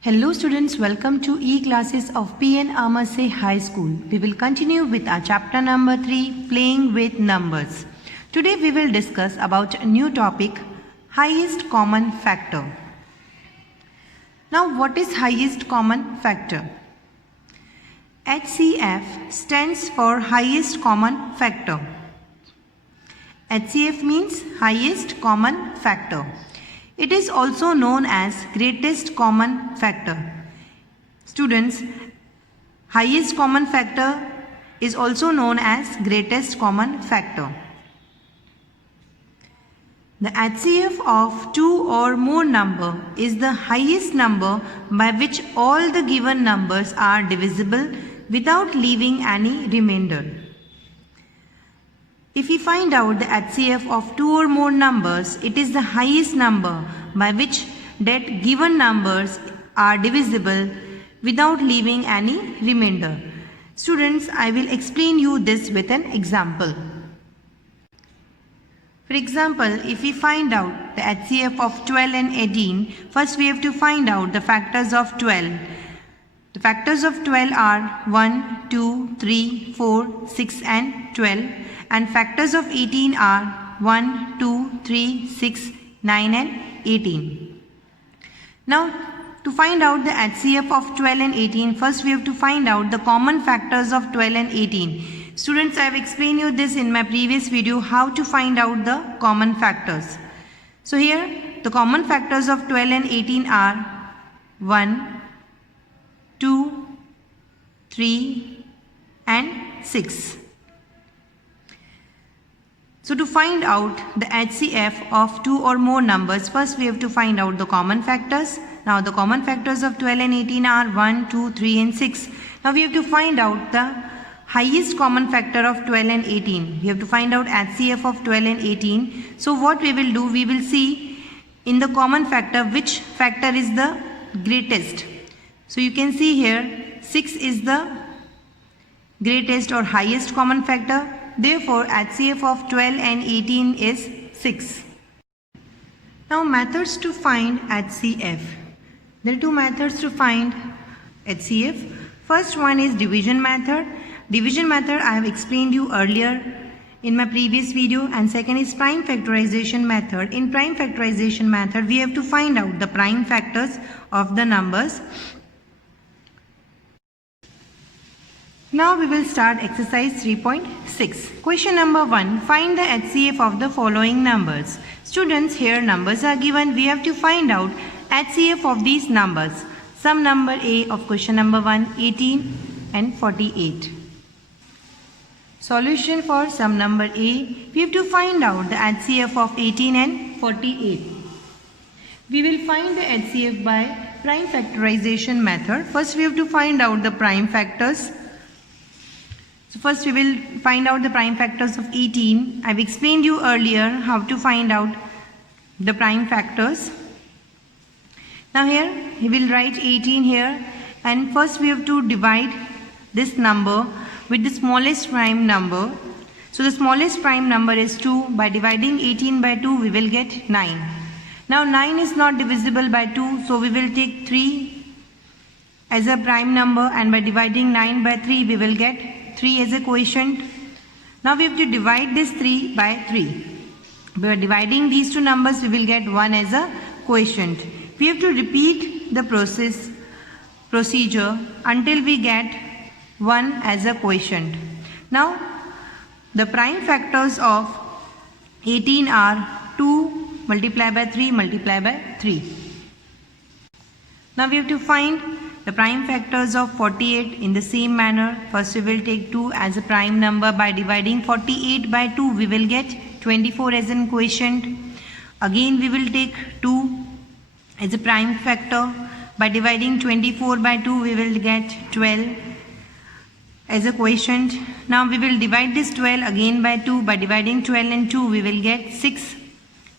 Hello students, welcome to e-classes of P.N. Amasay High School. We will continue with our chapter number 3, Playing with Numbers. Today we will discuss about a new topic, Highest Common Factor. Now what is highest common factor? HCF stands for Highest Common Factor. HCF means Highest Common Factor. It is also known as greatest common factor. Students, highest common factor is also known as greatest common factor. The HCF of two or more number is the highest number by which all the given numbers are divisible without leaving any remainder. If we find out the HCF of two or more numbers, it is the highest number by which that given numbers are divisible without leaving any remainder. Students, I will explain you this with an example. For example, if we find out the HCF of 12 and 18, first we have to find out the factors of 12. The factors of 12 are 1, 2, 3, 4, 6 and 12. And factors of 18 are 1, 2, 3, 6, 9 and 18. Now to find out the HCF of 12 and 18, first we have to find out the common factors of 12 and 18. Students, I have explained you this in my previous video, how to find out the common factors. So here the common factors of 12 and 18 are 1, 2, 3 and 6. So to find out the HCF of two or more numbers, first we have to find out the common factors. Now the common factors of 12 and 18 are 1, 2, 3 and 6. Now we have to find out the highest common factor of 12 and 18. We have to find out HCF of 12 and 18. So what we will do, we will see in the common factor which factor is the greatest. So you can see here 6 is the greatest or highest common factor. Therefore, HCF of 12 and 18 is 6. Now methods to find HCF. There are two methods to find HCF. First one is division method. Division method I have explained you earlier in my previous video, and second is prime factorization method. In prime factorization method, we have to find out the prime factors of the numbers. Now we will start exercise 3.6. Question number 1. Find the HCF of the following numbers. Students, here numbers are given. We have to find out HCF of these numbers. Sum number A of question number 1, 18 and 48. Solution for sum number A. We have to find out the HCF of 18 and 48. We will find the HCF by prime factorization method. First we have to find out the prime factors. So first we will find out the prime factors of 18. I have explained you earlier how to find out the prime factors. Now here we will write 18 here, and first we have to divide this number with the smallest prime number. So the smallest prime number is 2. By dividing 18 by 2 we will get 9. Now 9 is not divisible by 2, so we will take 3 as a prime number, and by dividing 9 by 3 we will get 3 as a quotient. Now we have to divide this 3 by 3. By dividing these two numbers we will get 1 as a quotient. We have to repeat the procedure until we get 1 as a quotient. Now the prime factors of 18 are 2 multiplied by 3 multiplied by 3. Now we have to find the prime factors of 48 in the same manner. First we will take 2 as a prime number. By dividing 48 by 2 we will get 24 as an quotient. Again we will take 2 as a prime factor. By dividing 24 by 2 we will get 12 as a quotient. Now we will divide this 12 again by 2. By dividing 12 and 2 we will get 6.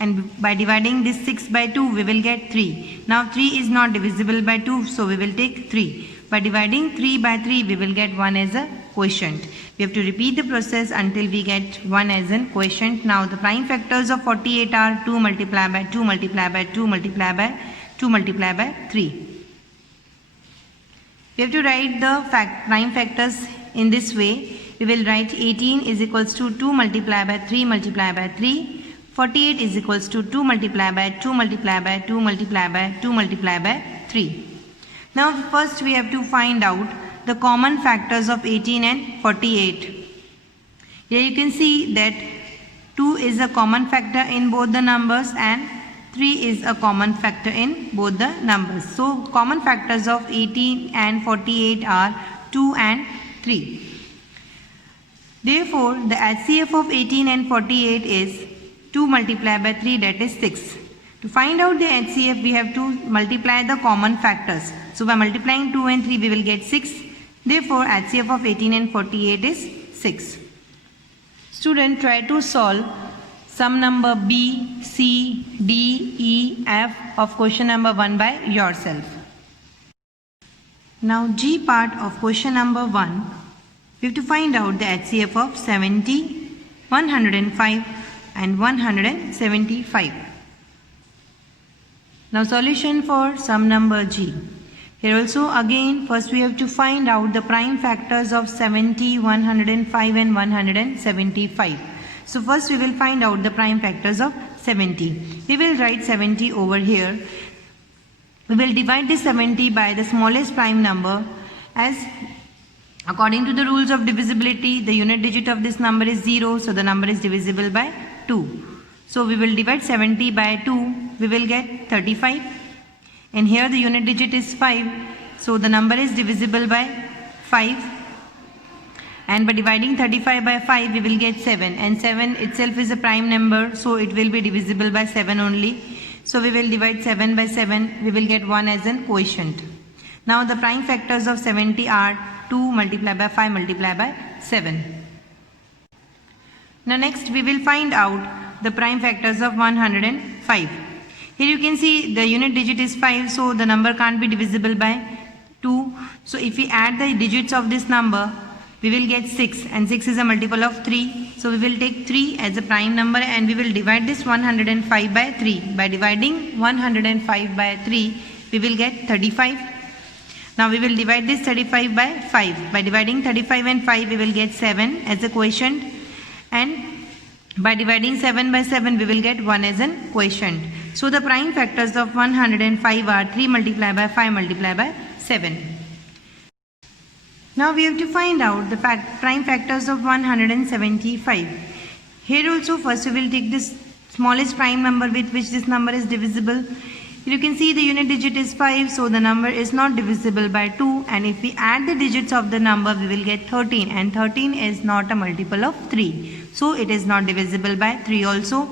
And by dividing this 6 by 2 we will get 3. Now 3 is not divisible by 2, so we will take 3. By dividing 3 by 3 we will get 1 as a quotient. We have to repeat the process until we get 1 as a quotient. Now the prime factors of 48 are 2 multiplied by 2 multiplied by 2 multiplied by 2 multiplied by 3. We have to write the prime factors in this way. We will write 18 is equals to 2 multiplied by 3 multiplied by 3. 48 is equals to 2 multiplied by 2 multiplied by 2 multiplied by 2 multiplied by 3. Now first we have to find out the common factors of 18 and 48. Here you can see that 2 is a common factor in both the numbers and 3 is a common factor in both the numbers. So common factors of 18 and 48 are 2 and 3. Therefore, the HCF of 18 and 48 is 2 multiplied by 3, that is 6. To find out the HCF, we have to multiply the common factors. So by multiplying 2 and 3, we will get 6. Therefore, HCF of 18 and 48 is 6. Student, try to solve sum number B, C, D, E, F of question number 1 by yourself. Now G part of question number 1, we have to find out the HCF of 70, 105 and 175. Now solution for sum number G. Here also again first we have to find out the prime factors of 70, 105 and 175. So first we will find out the prime factors of 70. We will write 70 over here. We will divide this 70 by the smallest prime number, as according to the rules of divisibility, the unit digit of this number is 0, so the number is divisible by 2. So we will divide 70 by 2, we will get 35. And here the unit digit is 5, so the number is divisible by 5. And by dividing 35 by 5, we will get 7. And 7 itself is a prime number, so it will be divisible by 7 only. So we will divide 7 by 7, we will get 1 as a quotient. Now the prime factors of 70 are 2 multiplied by 5 multiplied by 7. Now next we will find out the prime factors of 105. Here you can see the unit digit is 5, so the number can't be divisible by 2. So if we add the digits of this number, we will get 6, and 6 is a multiple of 3. So we will take 3 as a prime number and we will divide this 105 by 3. By dividing 105 by 3, we will get 35. Now we will divide this 35 by 5. By dividing 35 and 5, we will get 7 as a quotient. And by dividing 7 by 7, we will get 1 as a quotient. So the prime factors of 105 are 3 multiplied by 5 multiplied by 7. Now we have to find out the prime factors of 175. Here also first we will take this smallest prime number with which this number is divisible. Here you can see the unit digit is 5, so the number is not divisible by 2, and if we add the digits of the number, we will get 13, and 13 is not a multiple of 3, so it is not divisible by 3 also.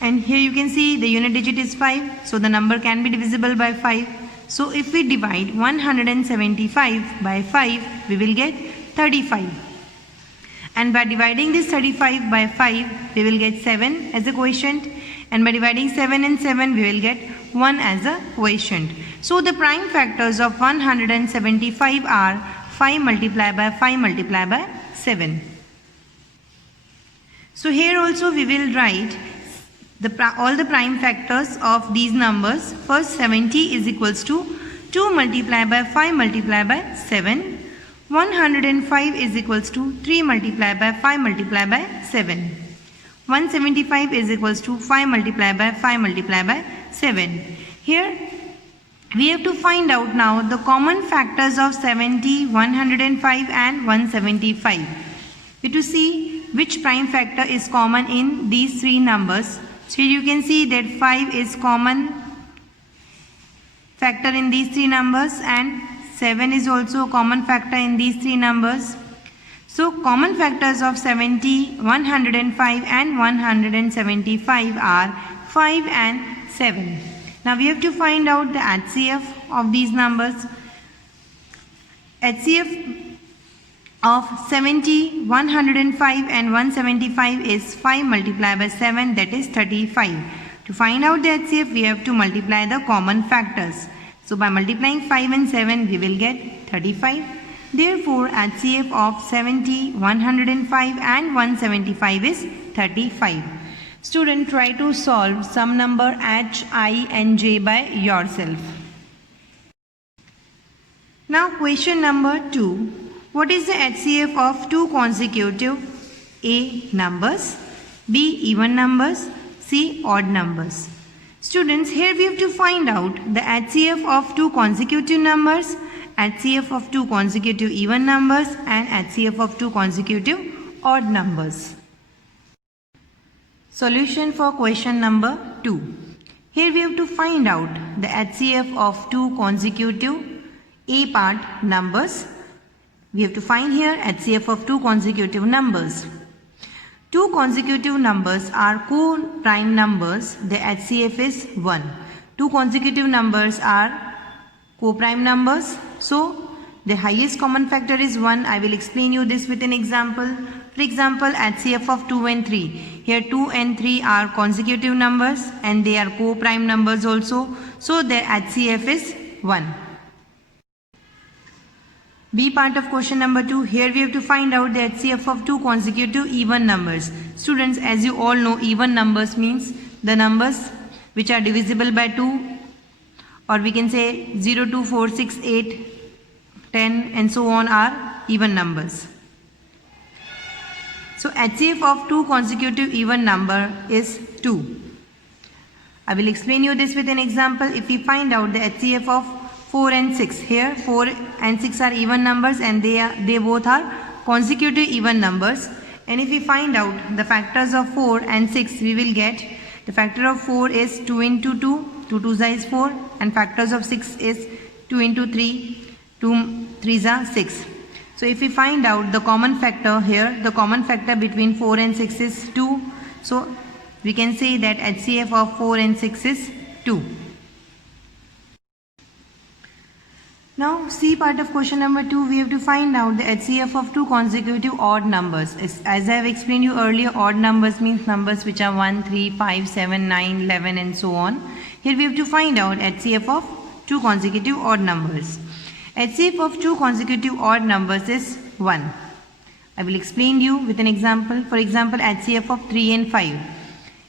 And here you can see the unit digit is 5, so the number can be divisible by 5. So if we divide 175 by 5, we will get 35. And by dividing this 35 by 5, we will get 7 as a quotient. And by dividing 7 and 7, we will get 1 as a quotient. So the prime factors of 175 are 5 multiplied by 5 multiplied by 7. So here also we will write all the prime factors of these numbers. First 70 is equals to 2 multiplied by 5 multiplied by 7. 105 is equals to 3 multiplied by 5 multiplied by 7. 175 is equals to 5 multiplied by 5 multiplied by 7. Here we have to find out now the common factors of 70, 105 and 175. We have to see which prime factor is common in these three numbers. So here you can see that 5 is common factor in these three numbers and 7 is also a common factor in these three numbers. So common factors of 70, 105 and 175 are 5 and 7. Now we have to find out the HCF of these numbers. HCF of 70, 105 and 175 is 5 multiplied by 7, that is 35. To find out the HCF, we have to multiply the common factors. So by multiplying 5 and 7, we will get 35. Therefore, HCF of 70, 105 and 175 is 35. Student, try to solve sum number H, I and J by yourself. Now question number 2. What is the HCF of two consecutive A numbers, B even numbers, C odd numbers? Students, here we have to find out the HCF of two consecutive numbers, HCF of two consecutive even numbers and HCF of two consecutive odd numbers. Solution for question number 2. Here we have to find out the HCF of two consecutive A part numbers. We have to find here HCF of two consecutive numbers. Two consecutive numbers are co-prime numbers. The HCF is 1. Two consecutive numbers are co-prime numbers. So the highest common factor is 1. I will explain you this with an example. For example, HCF of 2 and 3. Here 2 and 3 are consecutive numbers and they are co-prime numbers also. So their HCF is 1. B part of question number 2. Here we have to find out the HCF of two consecutive even numbers. Students, as you all know, even numbers means the numbers which are divisible by 2, or we can say 0, 2, 4, 6, 8, 10 and so on are even numbers. So HCF of two consecutive even number is 2. I will explain you this with an example. If we find out the HCF of 4 and 6. Here 4 and 6 are even numbers and they both are consecutive even numbers. And if we find out the factors of 4 and 6, we will get the factor of 4 is 2 into 2, 2 2s is 4, and factors of 6 is 2 into 3, 2 3s are 6. So if we find out the common factor here, the common factor between 4 and 6 is 2. So we can say that HCF of 4 and 6 is 2. Now C part of question number 2, we have to find out the HCF of two consecutive odd numbers. As I have explained you earlier, odd numbers means numbers which are 1, 3, 5, 7, 9, 11 and so on. Here we have to find out HCF of two consecutive odd numbers. HCF of two consecutive odd numbers is 1. I will explain you with an example. For example, HCF of 3 and 5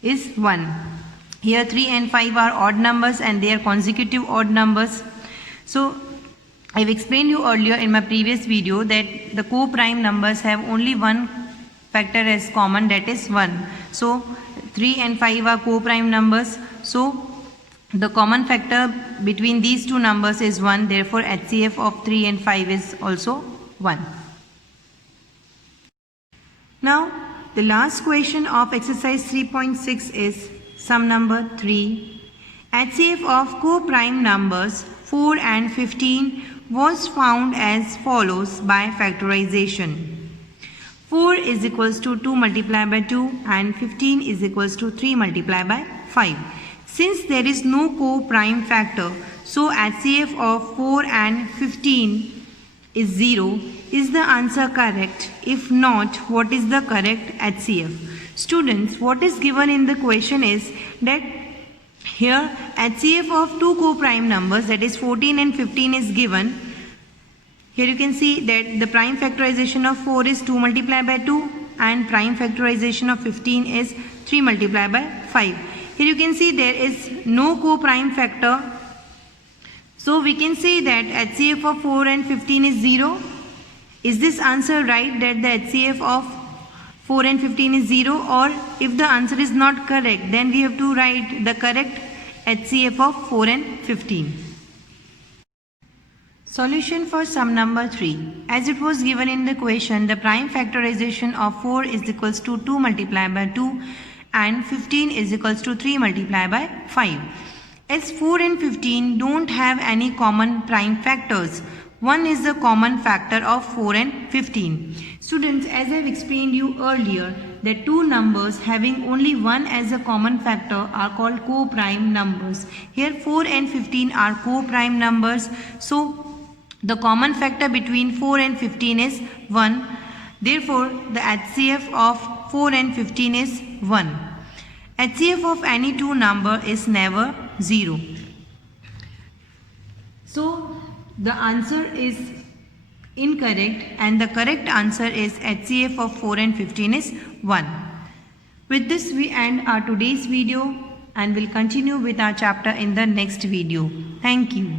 is 1. Here 3 and 5 are odd numbers and they are consecutive odd numbers. So I have explained you earlier in my previous video that the co-prime numbers have only one factor as common, that is 1. So 3 and 5 are co-prime numbers. So the common factor between these two numbers is 1. Therefore HCF of 3 and 5 is also 1. Now the last question of exercise 3.6 is sum number 3. HCF of co-prime numbers 4 and 15 was found as follows by factorization. 4 is equals to 2 multiplied by 2 and 15 is equals to 3 multiplied by 5. Since there is no co-prime factor, so HCF of 4 and 15 is 0. Is the answer correct? If not, what is the correct HCF? Students, what is given in the question is that here HCF of two co-prime numbers, that is 14 and 15 is given. Here you can see that the prime factorization of 4 is 2 multiplied by 2 and prime factorization of 15 is 3 multiplied by 5. Here you can see there is no co-prime factor. So we can say that HCF of 4 and 15 is 0. Is this answer right, that the HCF of 4 and 15 is 0? Or if the answer is not correct, then we have to write the correct HCF of 4 and 15. Solution for sum number 3. As it was given in the question, the prime factorization of 4 is equals to 2 multiplied by 2 and 15 is equals to 3 multiplied by 5. As 4 and 15 don't have any common prime factors, 1 is the common factor of 4 and 15. Students, as I have explained you earlier, that two numbers having only 1 as a common factor are called co-prime numbers. Here 4 and 15 are co-prime numbers. So the common factor between 4 and 15 is 1. Therefore, the HCF of 4 and 15 is 1. HCF of any two number is never 0. So the answer is incorrect and the correct answer is HCF of 4 and 15 is 1. With this we end our today's video and will continue with our chapter in the next video. Thank you.